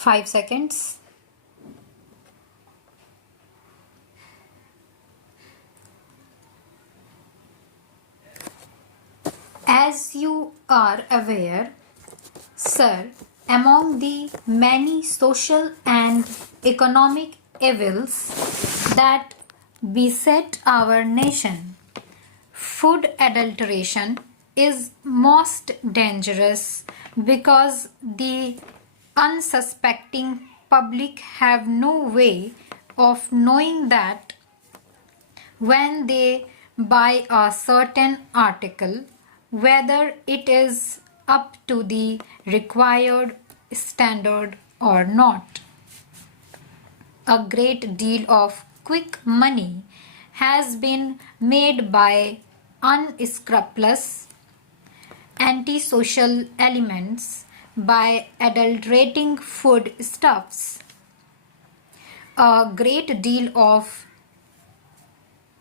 5 seconds. As you are aware, sir, among the many social and economic evils that beset our nation, food adulteration is most dangerous because the unsuspecting public have no way of knowing that when they buy a certain article, whether it is up to the required standard or not. A great deal of quick money has been made by unscrupulous antisocial elements by adulterating foodstuffs. A great deal of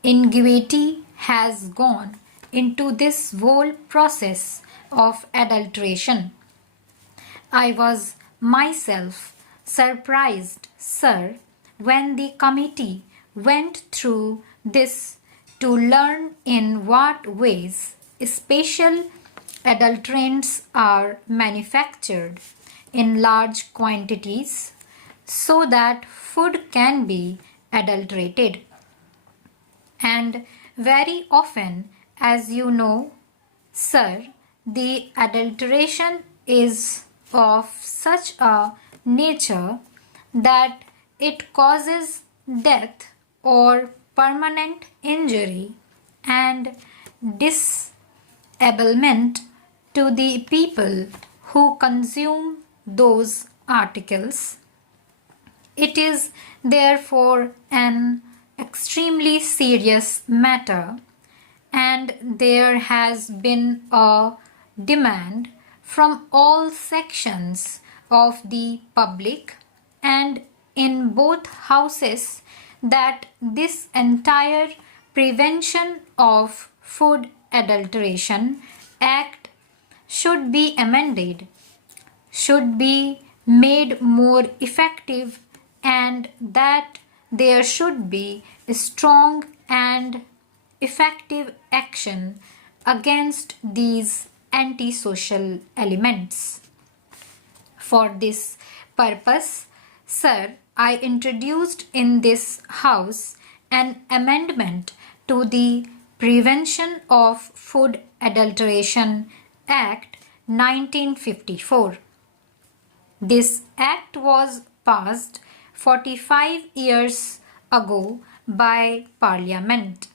ingenuity has gone into this whole process of adulteration. I was myself surprised, sir, when the committee went through this to learn in what ways special adulterants are manufactured in large quantities so that food can be adulterated. And very often, as you know, sir, the adulteration is of such a nature that it causes death or permanent injury and disablement to the people who consume those articles. It is therefore an extremely serious matter, and there has been a demand from all sections of the public and in both houses that this entire Prevention of Food Adulteration Act should be amended, should be made more effective, and that there should be strong and effective action against these antisocial elements. For this purpose, sir, I introduced in this House an amendment to the Prevention of Food Adulteration Act 1954. This act was passed 45 years ago by Parliament.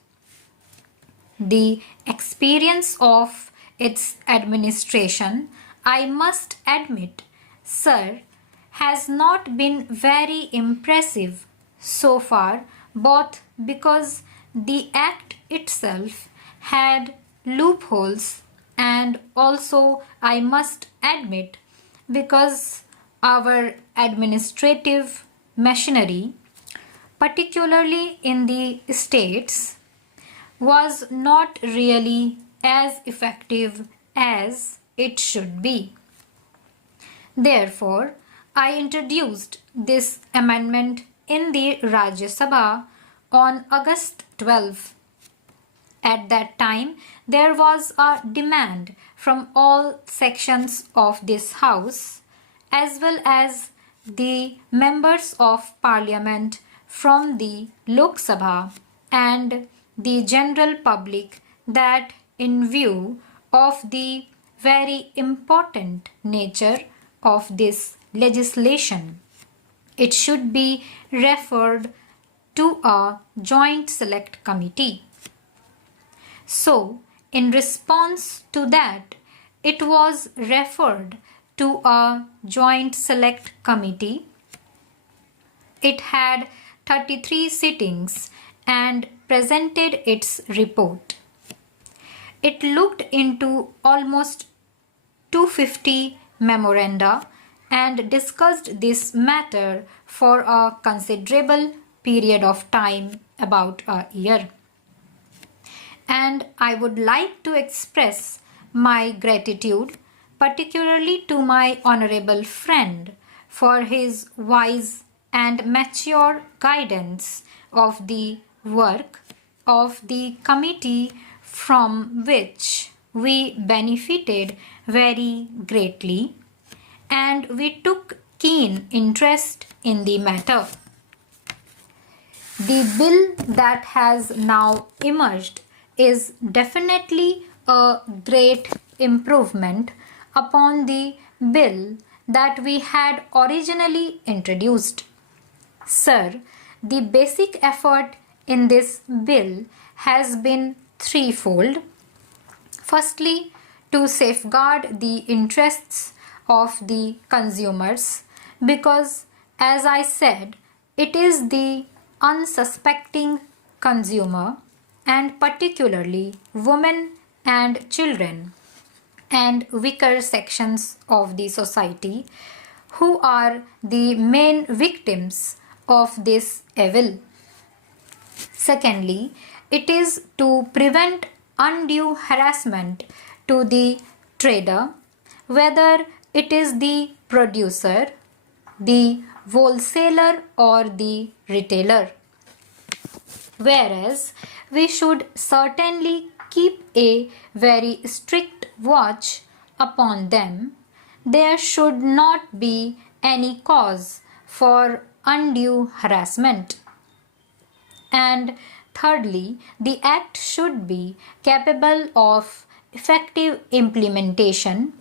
The experience of its administration, I must admit, sir, has not been very impressive so far, both because the act itself had loopholes and also, I must admit, because our administrative machinery, particularly in the states, was not really as effective as it should be. Therefore, I introduced this amendment in the Rajya Sabha on August 12. At that time, there was a demand from all sections of this House as well as the members of Parliament from the Lok Sabha and the general public that in view of the very important nature of this legislation, it should be referred to a joint select committee. So, in response to that, it was referred to a joint select committee. It had 33 sittings and presented its report. It looked into almost 250 memoranda and discussed this matter for a considerable period of time, about a year. And I would like to express my gratitude particularly to my honorable friend for his wise and mature guidance of the work of the committee, from which we benefited very greatly, and we took keen interest in the matter. The bill that has now emerged is definitely a great improvement upon the bill that we had originally introduced. Sir, the basic effort in this bill has been threefold. Firstly, to safeguard the interests of the consumers, because, as I said, it is the unsuspecting consumer, and particularly women and children and weaker sections of the society, who are the main victims of this evil. Secondly, it is to prevent undue harassment to the trader, whether it is the producer, the wholesaler, or the retailer. Whereas we should certainly keep a very strict watch upon them, there should not be any cause for undue harassment. And thirdly, the Act should be capable of effective implementation,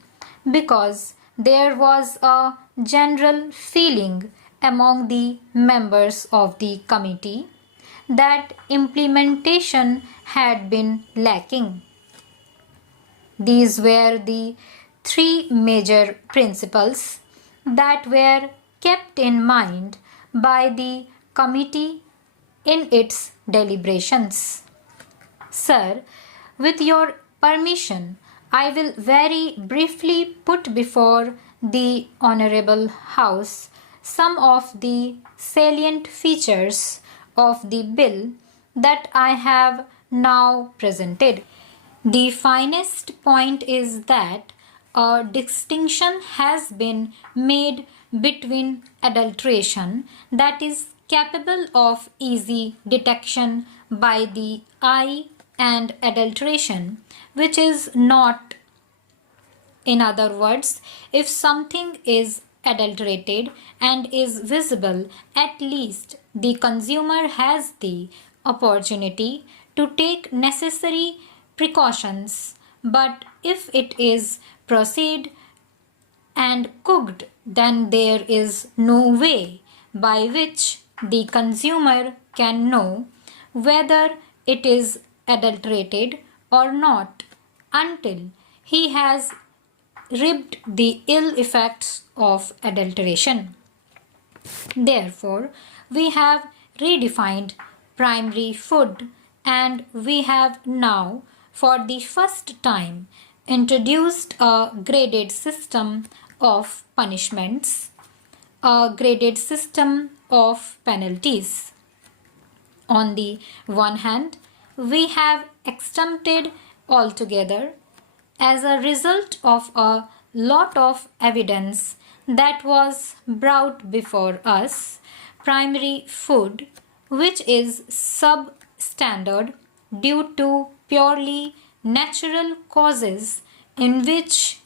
because there was a general feeling among the members of the committee that implementation had been lacking. These were the three major principles that were kept in mind by the committee in its deliberations. Sir, with your permission, I will very briefly put before the Honorable House some of the salient features of the bill that I have now presented. The finest point is that a distinction has been made between adulteration that is capable of easy detection by the eye and adulteration which is not. In other words, if something is adulterated and is visible, at least the consumer has the opportunity to take necessary precautions. But if it is processed and cooked, then there is no way by which the consumer can know whether it is adulterated or not until he has reaped the ill effects of adulteration. Therefore, we have redefined primary food, and we have now, for the first time, introduced a graded system of punishments, a graded system of penalties. On the one hand, we have exempted altogether, as a result of a lot of evidence that was brought before us, primary food, which is substandard due to purely natural causes in which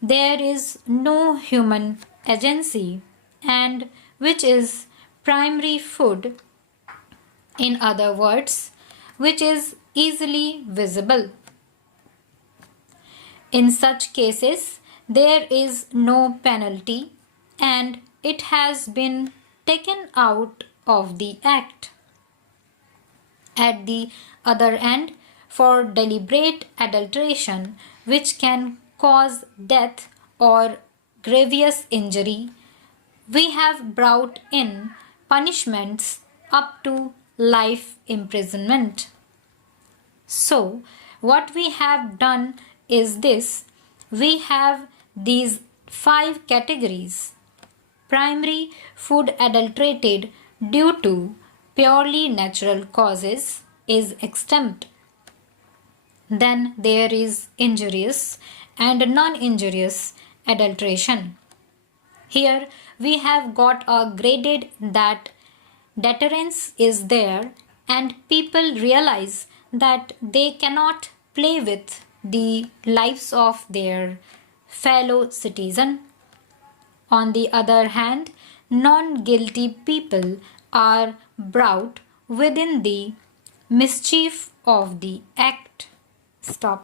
there is no human agency, and which is primary food, in other words, which is easily visible. In such cases, there is no penalty, and it has been taken out of the Act. At the other end, for deliberate adulteration which can cause death or grievous injury, we have brought in punishments up to life imprisonment. So, what we have done is this: we have these 5 categories. Primary food adulterated due to purely natural causes is exempt. Then there is injurious and non-injurious adulteration. Here we have got a graded that deterrence is there and people realize that they cannot play with the lives of their fellow citizen. On the other hand, non-guilty people are brought within the mischief of the act. Stop.